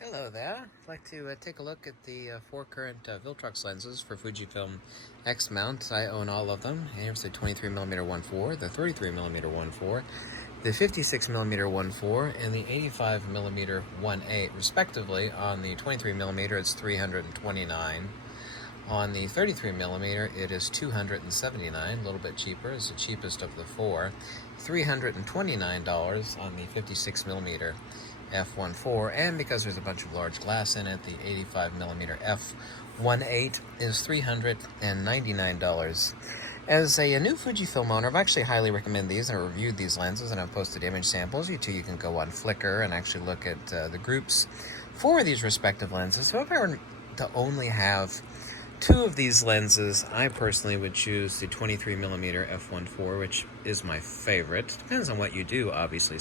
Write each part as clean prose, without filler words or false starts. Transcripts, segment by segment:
Hello there. I'd like to take a look at the four current VILTROX lenses for Fujifilm X mount. I own all of them. Here's the 23mm 1.4, the 33mm 1.4, the 56mm 1.4, and the 85mm 1.8, respectively. On the 23mm, it's $329. On the 33mm, it is $279, a little bit cheaper. It's the cheapest of the four. $329 on the 56mm f1.4, and because there's a bunch of large glass in it, the 85mm f1.8 is $399. As a new Fujifilm owner, I've actually highly recommend these. I reviewed these lenses and I've posted image samples. You can go on Flickr and actually look at the groups for these respective lenses. So if I were to only have two of these lenses, I personally would choose the 23mm f1.4, which is my favorite. Depends on what you do, obviously,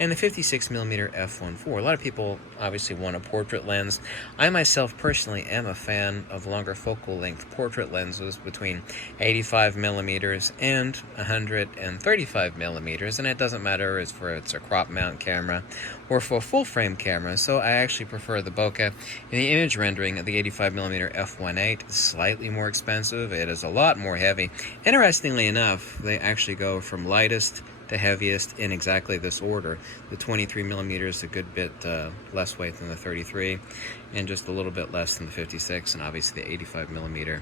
and the 56mm f1.4. A lot of people obviously want a portrait lens. I myself personally am a fan of longer focal length portrait lenses between 85mm and 135mm, and it doesn't matter if it's a crop mount camera or for a full frame camera. So I actually prefer the bokeh. In the image rendering of the 85mm f1.8, it's slightly more expensive. It is a lot more heavy. Interestingly enough, they actually go from lightest to heaviest in exactly this order. The 23mm is a good bit less weight than the 33, and just a little bit less than the 56, and obviously the 85mm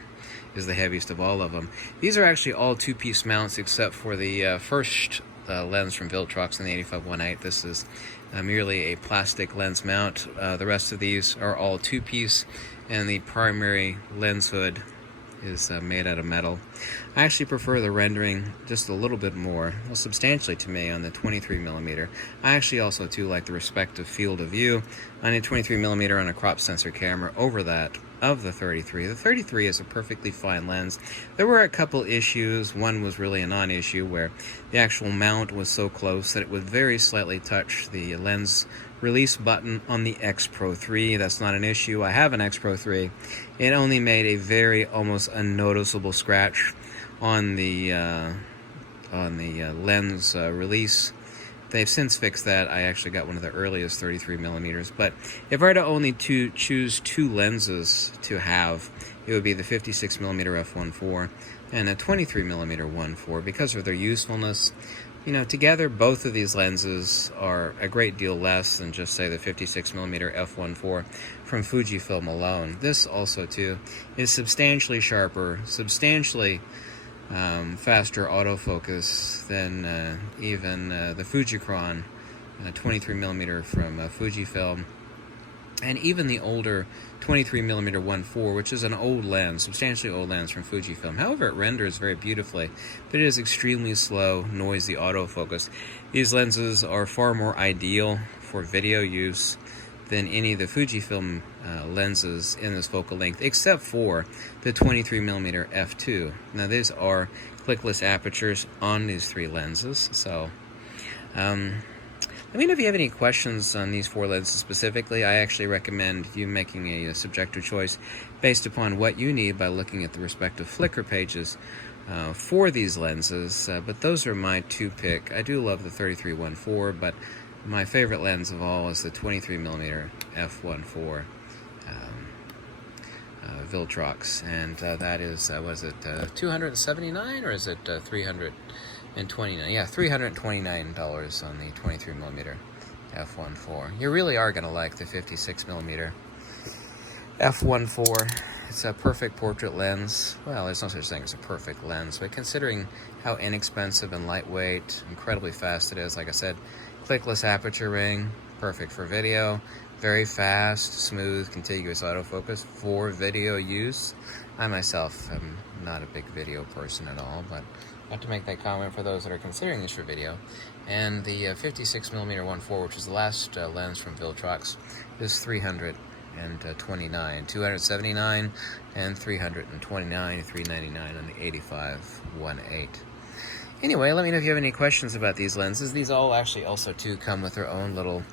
is the heaviest of all of them. These are actually all two-piece mounts except for the first lens from VILTROX and the 85 1.8. This is merely a plastic lens mount. The rest of these are all two-piece, and the primary lens hood is made out of metal. I actually prefer the rendering just a little bit more, well, substantially to me, on the 23mm. I actually also too like the respective field of view on a 23mm on a crop sensor camera over that of the 33. The 33 is a perfectly fine lens. There were a couple issues. One was really a non-issue where the actual mount was so close that it would very slightly touch the lens release button on the X Pro 3. That's not an issue. I have an X Pro 3. It only made a very almost unnoticeable scratch on the lens release. They've since fixed that. I actually got one of the earliest 33mm. But if I were to only choose two lenses to have, it would be the 56mm f1.4 and a 23mm 1.4 because of their usefulness. Together, both of these lenses are a great deal less than just, say, the 56mm f1.4 from Fujifilm alone. This also, too, is substantially sharper, substantially faster autofocus than even the Fujicron 23mm from Fujifilm. And even the older 23mm 1.4, which is an old lens, substantially old lens from Fujifilm. However, it renders very beautifully, but it is extremely slow, noisy autofocus. These lenses are far more ideal for video use than any of the Fujifilm lenses in this focal length, except for the 23mm f2. Now, these are clickless apertures on these three lenses, so let me know if you have any questions on these four lenses specifically. I actually recommend you making a subjective choice based upon what you need by looking at the respective Flickr pages for these lenses, but those are my two pick. I do love the 33-1.4, but my favorite lens of all is the 23mm f1.4 VILTROX, and that is, was it $279 or is it $329? Yeah, $329 on the 23mm f1.4. You really are going to like the 56mm f1.4. It's a perfect portrait lens. Well, there's no such thing as a perfect lens, but considering how inexpensive and lightweight, incredibly fast it is, like I said, clickless aperture ring, perfect for video, very fast, smooth, contiguous autofocus for video use. I myself am not a big video person at all, but I have to make that comment for those that are considering this for video. And the 56mm 1.4, which is the last lens from VILTROX, is $329, $279 and $329, $399 on the 85 1.8. Anyway, let me know if you have any questions about these lenses. These all actually also too come with their own little,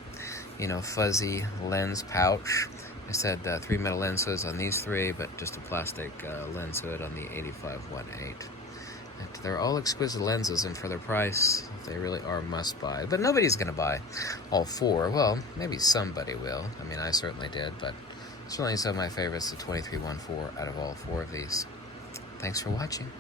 fuzzy lens pouch. I said 3 metal lens hoods on these three, but just a plastic lens hood on the 85 1.8. They're all exquisite lenses, and for their price, they really are must-buy. But nobody's going to buy all four. Well, maybe somebody will. I mean, I certainly did, but certainly some of my favorites, the 2314 out of all four of these. Thanks for watching.